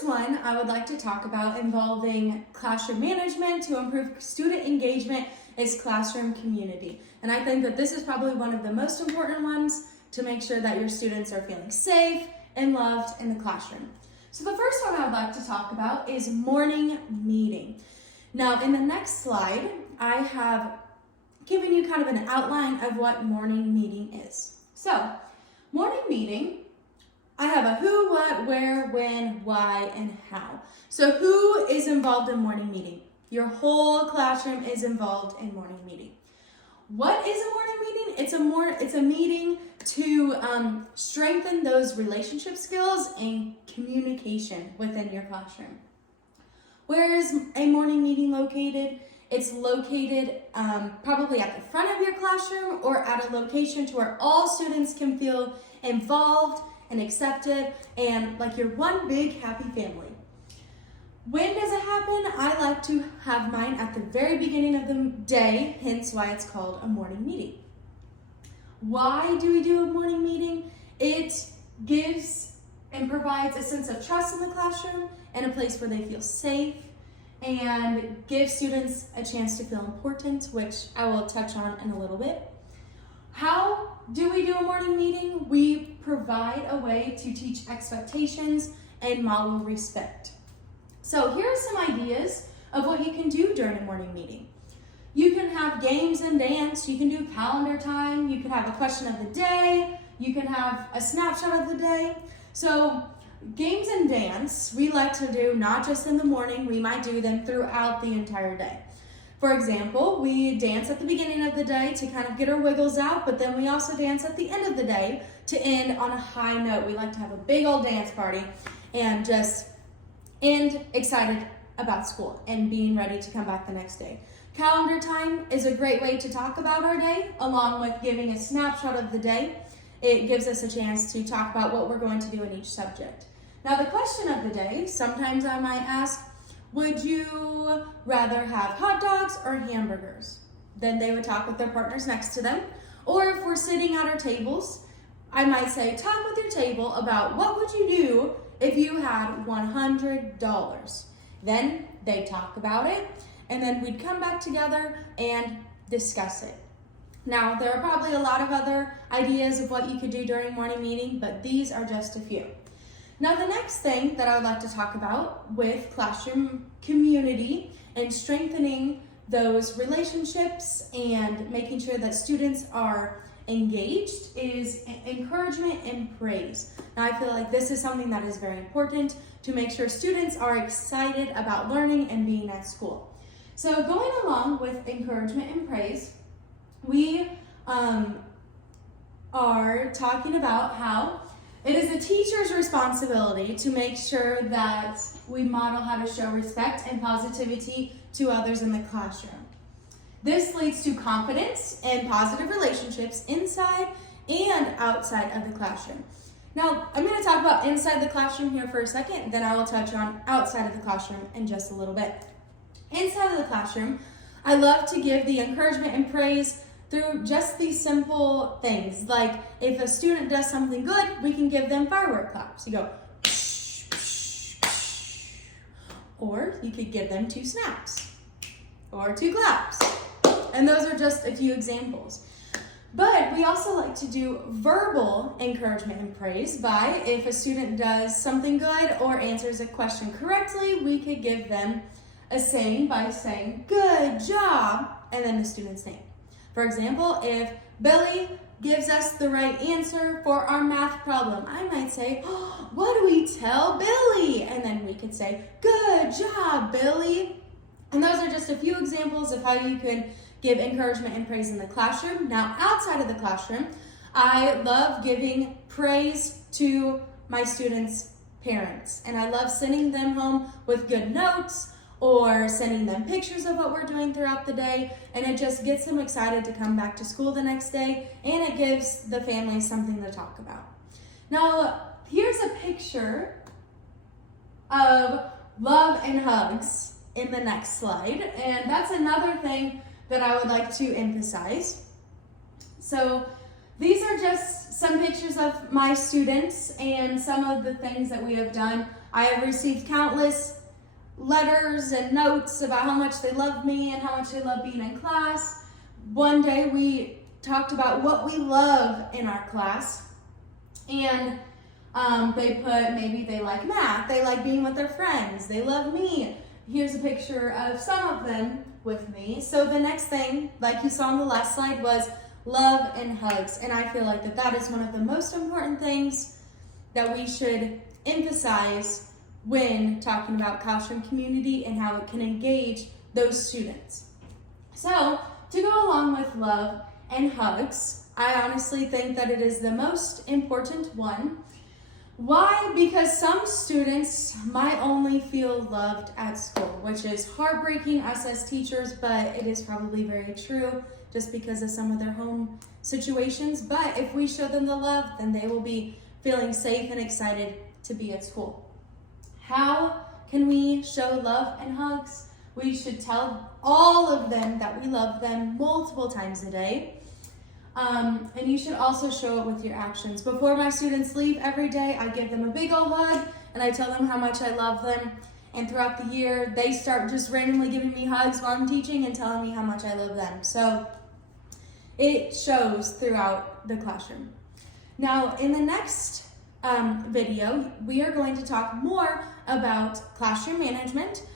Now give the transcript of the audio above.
first one I would like to talk about involving classroom management to improve student engagement is classroom community. And I think that this is probably one of the most important ones to make sure that your students are feeling safe and loved in the classroom. So the first one I would like to talk about is morning meeting. Now in the next slide, I have given you kind of an outline of what morning meeting is. So morning meeting, I have a who, what, where, when, why, and how. So who is involved in morning meeting? Your whole classroom is involved in morning meeting. What is a morning meeting? It's a meeting to strengthen those relationship skills and communication within your classroom. Where is a morning meeting located? It's located probably at the front of your classroom or at a location to where all students can feel involved and accepted and like you're one big happy family. When does it happen? I like to have mine at the very beginning of the day, hence why it's called a morning meeting. Why do we do a morning meeting? It gives and provides a sense of trust in the classroom and a place where they feel safe and gives students a chance to feel important, which I will touch on in a little bit. How do we do a morning meeting? We provide a way to teach expectations and model respect. So here are some ideas of what you can do during a morning meeting. You can have games and dance, you can do calendar time, you can have a question of the day, you can have a snapshot of the day. So games and dance, we like to do not just in the morning, we might do them throughout the entire day. For example, we dance at the beginning of the day to kind of get our wiggles out, but then we also dance at the end of the day to end on a high note. We like to have a big old dance party and just end excited about school and being ready to come back the next day. Calendar time is a great way to talk about our day, along with giving a snapshot of the day. It gives us a chance to talk about what we're going to do in each subject. Now the question of the day, sometimes I might ask, would you rather have hot dogs or hamburgers? Then they would talk with their partners next to them. Or if we're sitting at our tables, I might say, talk with your table about what would you do if you had $100. Then they talk about it, and then we'd come back together and discuss it. Now, there are probably a lot of other ideas of what you could do during morning meeting, but these are just a few. Now, the next thing that I would like to talk about with classroom community and strengthening those relationships and making sure that students are engaged is encouragement and praise. Now, I feel like this is something that is very important to make sure students are excited about learning and being at school. So going along with encouragement and praise, we are talking about how it is a teacher's responsibility to make sure that we model how to show respect and positivity to others in the classroom. This leads to confidence and positive relationships inside and outside of the classroom. Now, I'm going to talk about inside the classroom here for a second, then I will touch on outside of the classroom in just a little bit. Inside of the classroom, I love to give the encouragement and praise through just these simple things. Like if a student does something good, we can give them firework claps. You go, psh, psh, psh. Or you could give them 2 snaps or 2 claps. And those are just a few examples. But we also like to do verbal encouragement and praise by if a student does something good or answers a question correctly, we could give them a saying by saying, good job, and then the student's name. For example, if Billy gives us the right answer for our math problem, I might say, oh, what do we tell Billy? And then we could say, good job, Billy. And those are just a few examples of how you can give encouragement and praise in the classroom. Now, outside of the classroom, I love giving praise to my students' parents. And I love sending them home with good notes or sending them pictures of what we're doing throughout the day. And it just gets them excited to come back to school the next day. And it gives the family something to talk about. Now, here's a picture of love and hugs in the next slide. And that's another thing that I would like to emphasize. So these are just some pictures of my students and some of the things that we have done. I have received countless letters and notes about how much they love me and how much they love being in class. One day we talked about what we love in our class, and they put maybe they like math, they like being with their friends, they love me. Here's a picture of some of them with me. So the next thing, like you saw on the last slide, was love and hugs. And I feel like that is one of the most important things that we should emphasize when talking about classroom community and how it can engage those students. So to go along with love and hugs, I honestly think that it is the most important one. Why? Because some students might only feel loved at school, which is heartbreaking us as teachers, but it is probably very true just because of some of their home situations. But if we show them the love, then they will be feeling safe and excited to be at school. How can we show love and hugs? We should tell all of them that we love them multiple times a day. And you should also show it with your actions. Before my students leave every day, I give them a big old hug and I tell them how much I love them. And throughout the year, they start just randomly giving me hugs while I'm teaching and telling me how much I love them. So it shows throughout the classroom. Now, in the next video, we are going to talk more about classroom management.